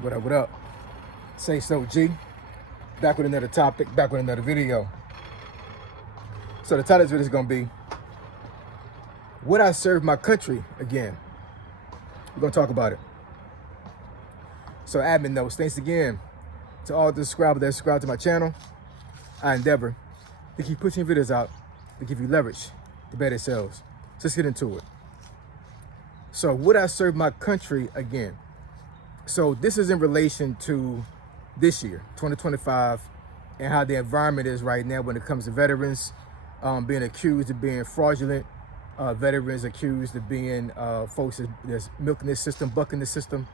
What up, what up? Say so G. Back with another topic, back with another video. So the title of this video is gonna be, would I serve my country again? We're gonna talk about it. So admin notes, thanks again to all the subscribers that subscribe to my channel. I endeavor to keep pushing videos out to give you leverage to better sales. So let's get into it. So would I serve my country again? So this is in relation to this year, 2025, and how the environment is right now when it comes to veterans being accused of being fraudulent, veterans accused of being folks that's milking this system, bucking the system.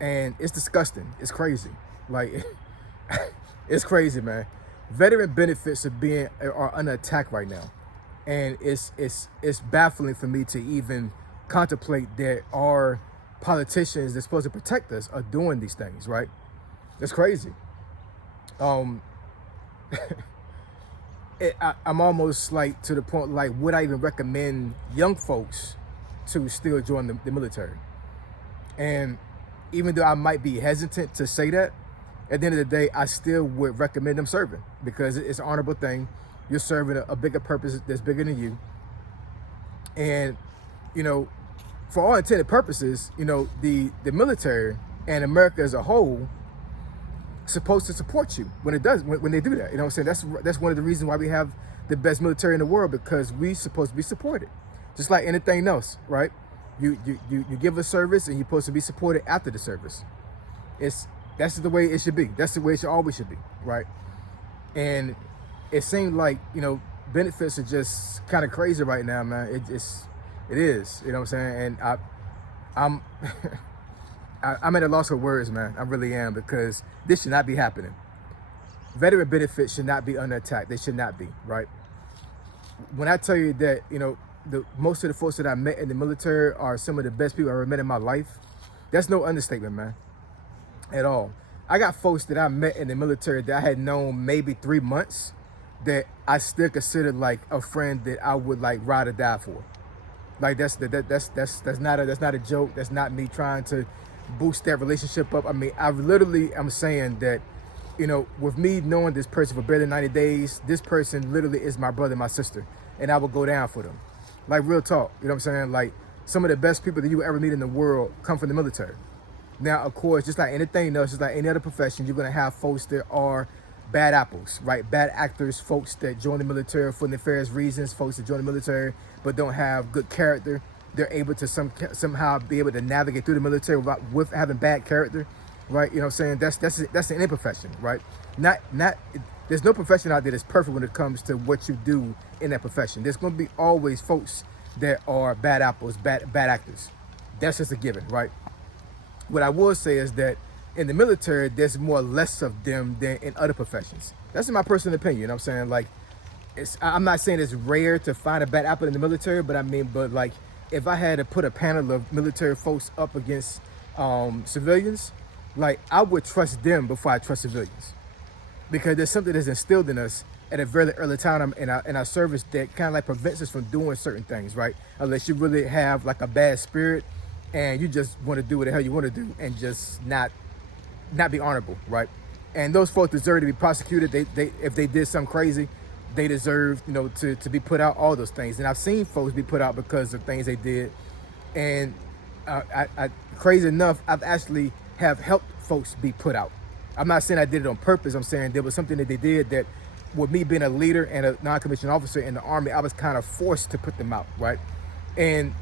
And it's disgusting. It's crazy. Like, it's crazy, man. Veteran benefits are under attack right now. And it's baffling for me to even contemplate that our politicians that's supposed to protect us are doing these things, right? It's crazy. I'm almost like to the point, like, would I even recommend young folks to still join the military? And even though I might be hesitant to say that, at the end of the day, I still would recommend them serving, because it's an honorable thing. You're serving a bigger purpose that's bigger than you. And, you know, for all intended purposes, you know, the military and America as a whole supposed to support you when it does, when they do that. You know what I'm saying? That's one of the reasons why we have the best military in the world, because we supposed to be supported. Just like anything else, right? You give a service and you're supposed to be supported after the service. That's the way it should be. That's the way it always should be, right? And it seems like, you know, benefits are just kind of crazy right now, man. It is, you know what I'm saying? And I'm I'm at a loss of words, man. I really am, because this should not be happening. Veteran benefits should not be under attack. They should not be, right? When I tell you that, you know, most of the folks that I met in the military are some of the best people I ever met in my life, that's no understatement, man, at all. I got folks that I met in the military that I had known maybe 3 months that I still consider like a friend that I would like ride or die for. Like that's not a joke. That's not me trying to boost that relationship up. I mean, I'm saying that, you know, with me knowing this person for barely 90 days, this person literally is my brother, my sister, and I would go down for them. Like, real talk, you know what I'm saying? Like, some of the best people that you will ever meet in the world come from the military. Now, of course, just like anything else, just like any other profession, you're gonna have folks that are bad apples, right? Bad actors, folks that join the military for nefarious reasons, folks that join the military but don't have good character. They're able to somehow be able to navigate through the military with having bad character, right? You know what I'm saying? That's in any profession, right? There's no profession out there that's perfect when it comes to what you do in that profession. There's going to be always folks that are bad apples, bad actors. That's just a given, right? What I will say is that in the military, there's less of them than in other professions. That's in my personal opinion. You know what I'm saying? Like, I'm not saying it's rare to find a bad apple in the military, but like, if I had to put a panel of military folks up against civilians, like, I would trust them before I trust civilians, because there's something that's instilled in us at a very early time in our service that kind of like prevents us from doing certain things, right? Unless you really have like a bad spirit and you just want to do what the hell you want to do and just not be honorable, right? And those folks deserve to be prosecuted. They if they did something crazy, they deserve, you know, to be put out, all those things. And I've seen folks be put out because of things they did. And crazy enough, I've actually have helped folks be put out. I'm not saying I did it on purpose. I'm saying there was something that they did that, with me being a leader and a non-commissioned officer in the Army, I was kind of forced to put them out, right? And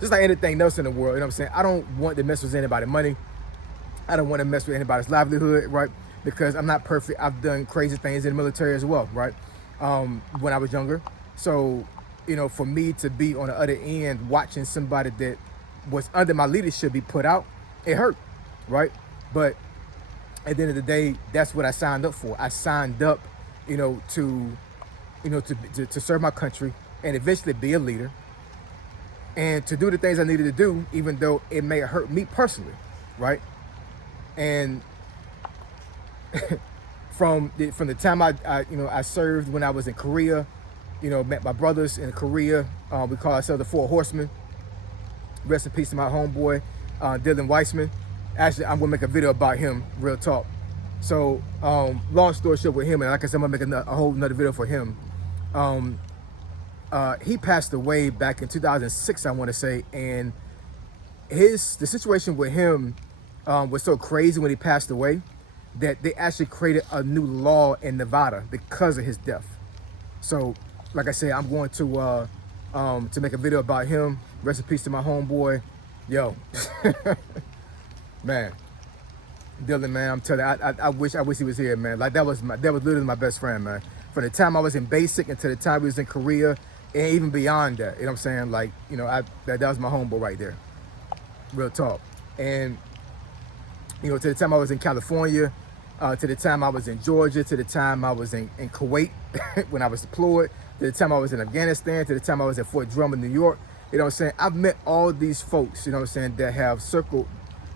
just like anything else in the world, you know what I'm saying? I don't want to mess with anybody's money. I don't want to mess with anybody's livelihood, right? Because I'm not perfect. I've done crazy things in the military as well, right? When I was younger. So, you know, for me to be on the other end watching somebody that was under my leadership be put out, it hurt, right? But at the end of the day, that's what I signed up for. I signed up, you know, to serve my country and eventually be a leader and to do the things I needed to do, even though it may hurt me personally, right? And from the time I served when I was in Korea, you know, met my brothers in Korea. We call ourselves the Four Horsemen. Rest in peace to my homeboy, Dylan Weissman. Actually, I'm gonna make a video about him, real talk. So, long story short with him, and like I said, I'm gonna make a whole nother video for him. Um, he passed away back in 2006, I want to say, and the situation with him was so crazy when he passed away that they actually created a new law in Nevada because of his death. So, like I said, I'm going to make a video about him. Rest in peace to my homeboy. Yo, man, Dylan, man, I'm telling you, I wish he was here, man. Like that was literally my best friend, man. From the time I was in basic until the time he was in Korea, and even beyond that, you know what I'm saying? Like, you know, that was my homeboy right there. Real talk. And, you know, to the time I was in California, to the time I was in Georgia, to the time I was in Kuwait when I was deployed, to the time I was in Afghanistan, to the time I was at Fort Drum in New York, you know what I'm saying? I've met all these folks, you know what I'm saying, that have circled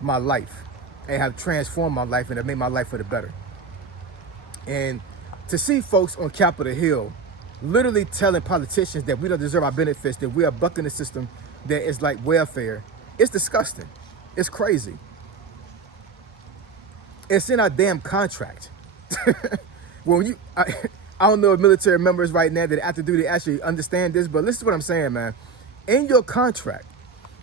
my life and have transformed my life and have made my life for the better. And to see folks on Capitol Hill literally telling politicians that we don't deserve our benefits, that we are bucking the system, that is like welfare, it's disgusting. It's crazy. It's in our damn contract. When I don't know if military members right now that active duty actually understand this, but listen to what I'm saying, man. In your contract,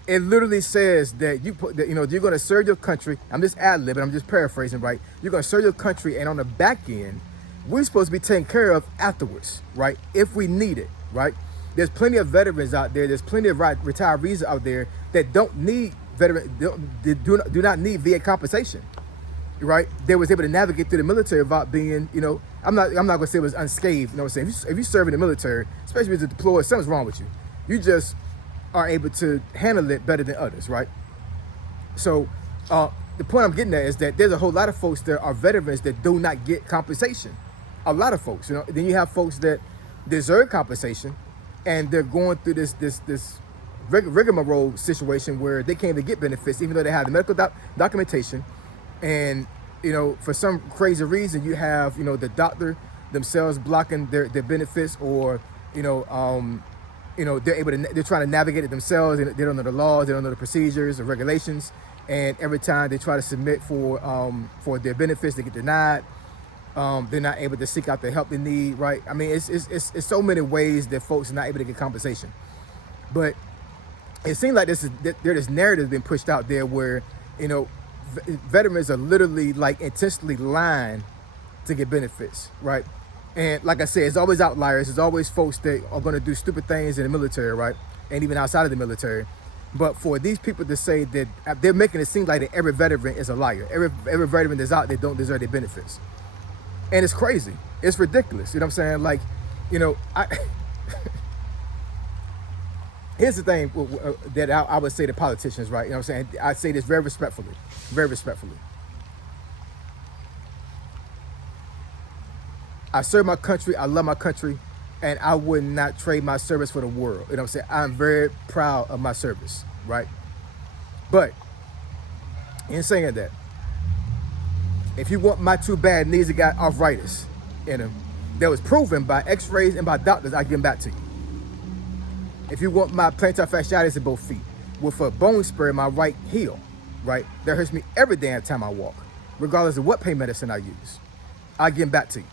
it literally says that you're going to serve your country. I'm just ad-libbing, I'm just paraphrasing, right? You're going to serve your country, and on the back end, we're supposed to be taken care of afterwards, right? If we need it, right? There's plenty of veterans out there. There's plenty of retirees out there that don't need do not need VA compensation, right? They was able to navigate through the military without being, you know, I'm not gonna say it was unscathed. You know what I'm saying? If you serve in the military, especially if you're deployed, something's wrong with you. You just are able to handle it better than others, right? So the point I'm getting at is that there's a whole lot of folks that are veterans that do not get compensation. A lot of folks, you know. Then you have folks that deserve compensation, and they're going through this rigmarole situation where they can't even get benefits, even though they have the medical documentation. And, you know, for some crazy reason, you have, you know, the doctor themselves blocking their benefits, or, you know, they're trying to navigate it themselves, and they don't know the laws, they don't know the procedures or regulations, and every time they try to submit for their benefits, they get denied. They're not able to seek out the help they need, right? I mean, it's so many ways that folks are not able to get compensation. But it seems like there's this narrative being pushed out there where, you know, veterans are literally like intentionally lying to get benefits, right? And like I said, it's always outliers. There's always folks that are going to do stupid things in the military, right? And even outside of the military. But for these people to say that, they're making it seem like that every veteran is a liar. Every veteran that's out there don't deserve their benefits. And it's crazy. It's ridiculous. You know what I'm saying? Like, you know, here's the thing that I would say to politicians, right? You know what I'm saying? I say this very respectfully, very respectfully. I serve my country, I love my country, and I would not trade my service for the world. You know what I'm saying? I'm very proud of my service, right? But in saying that, if you want my two bad knees that got arthritis in them, that was proven by x-rays and by doctors, I give them back to you. If you want my plantar fasciitis in both feet, with a bone spur in my right heel, right, that hurts me every damn time I walk, regardless of what pain medicine I use, I give them back to you.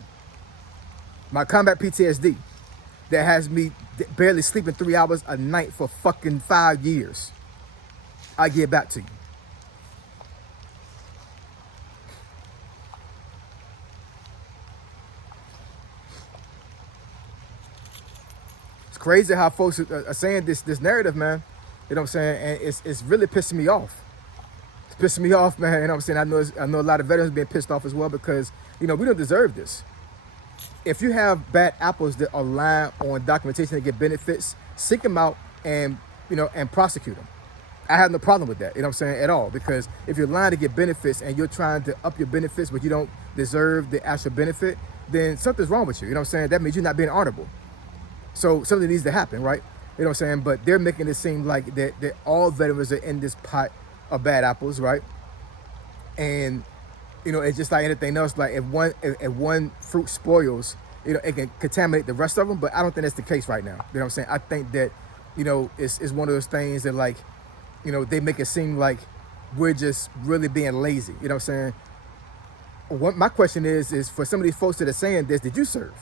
My combat PTSD that has me barely sleeping 3 hours a night for fucking 5 years, I give back to you. It's crazy how folks are saying this narrative, man. You know what I'm saying? And it's really pissing me off. It's pissing me off, man. You know what I'm saying? I know a lot of veterans being pissed off as well, because, you know, we don't deserve this. If you have bad apples that are lying on documentation to get benefits, seek them out and, you know, and prosecute them. I have no problem with that, you know what I'm saying, at all. Because if you're lying to get benefits and you're trying to up your benefits but you don't deserve the actual benefit, then something's wrong with you, you know what I'm saying? That means you're not being honorable. So something needs to happen, right? You know what I'm saying? But they're making it seem like that all veterans are in this pot of bad apples, right? And, you know, it's just like anything else. Like if one fruit spoils, you know, it can contaminate the rest of them. But I don't think that's the case right now. You know what I'm saying? I think that, you know, it's one of those things that, like, you know, they make it seem like we're just really being lazy. You know what I'm saying? What my question is for some of these folks that are saying this, did you serve?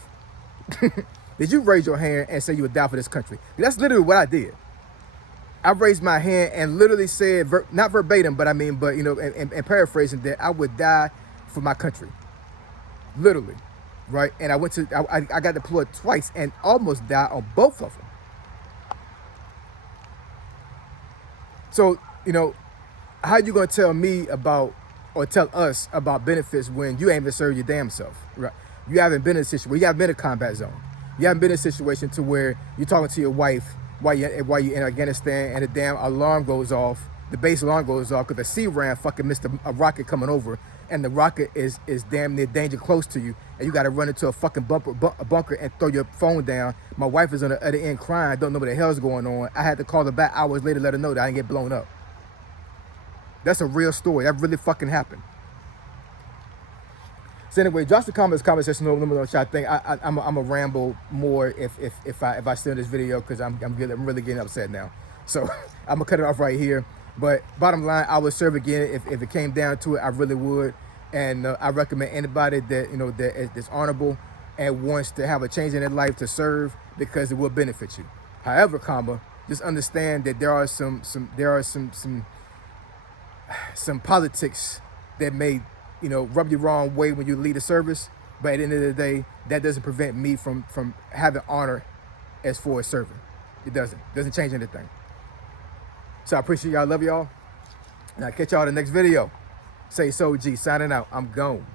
Did you raise your hand and say you would die for this country? That's literally what I did. I raised my hand and literally said, not verbatim, but I mean, but you know, and paraphrasing, that I would die for my country, literally, right? And I went to, I got deployed twice and almost died on both of them. So, you know, how you gonna tell me about, or tell us about benefits when you ain't even served your damn self, right? You haven't been in a situation, you haven't been in a combat zone. You haven't been in a situation to where you're talking to your wife while you're in Afghanistan and the damn alarm goes off, the base alarm goes off because the CRAM fucking missed a rocket coming over, and the rocket is damn near danger close to you, and you got to run into a fucking bunker and throw your phone down. My wife is on the other end crying, don't know what the hell's going on. I had to call her back hours later, let her know that I didn't get blown up. That's a real story. That really fucking happened. So anyway, drop the comments, comment section. Let me know what y'all think. I'm a ramble more if I still in this video, because I'm really getting upset now. So I'm gonna cut it off right here. But bottom line, I would serve again if it came down to it. I really would, and I recommend anybody that that's honorable and wants to have a change in their life to serve, because it will benefit you. However, just understand that there are some politics that may rub you the wrong way when you lead a service, but at the end of the day, that doesn't prevent me from having honor as for a serving. It doesn't change anything. So I appreciate y'all, love y'all, and I'll catch y'all in the next video. Say so G, signing out. I'm gone.